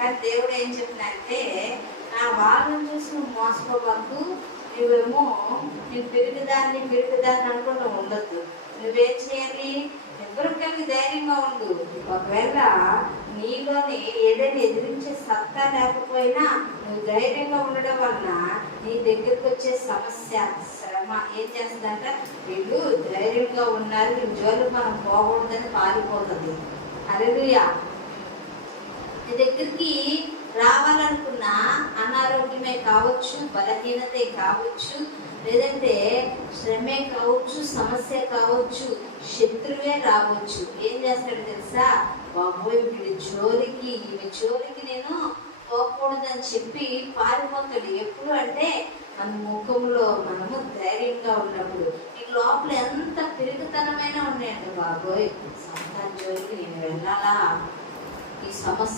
కానీ దేవుడు ఏం చెప్పినారంటే, నా వాళ్ళని చూసి నువ్వు మోసపోవద్దు, నువ్వేమో నువ్వు పిరుగుదాన్ని అనుకుంటూ ఉండొద్దు. నువ్వేం చేయాలి? ఎవరు కలిగి ధైర్యంగా ఉండు. ఒకవేళ నీలోని ఏదైనా ఎదిరించే సత్తా లేకపోయినా నువ్వు ధైర్యంగా ఉండడం వలన నీ దగ్గరికి వచ్చే సమస్య, శ్రమ ఏం చేస్తుందంట, వీళ్ళు ధైర్యంగా ఉన్నారు, వీళ్ళ జోలికి మనం పోకూడదని పారిపోతుంది. హల్లెలూయా. నీ దగ్గరికి రావాలనుకున్న అనారోగ్యమే కావచ్చు, బలహీనతే కావచ్చు, లేదంటే శ్రమే కావచ్చు, సమస్య కావచ్చు, శత్రువే రావచ్చు. ఏం చేస్తాడు తెలుసా? బాబోయ్ ఈమె జోలికి నేను పోకూడదని చెప్పి పారిపోతాడు. ఎప్పుడు అంటే మన ముఖంలో మనము ధైర్యంగా ఉన్నప్పుడు. ఈ లోపల ఎంత పిరుగుతనమైనా ఉన్నాయండి, బాబోయ్ సంతాన జోలికి నేను వెళ్ళాలా, ఈ సమస్య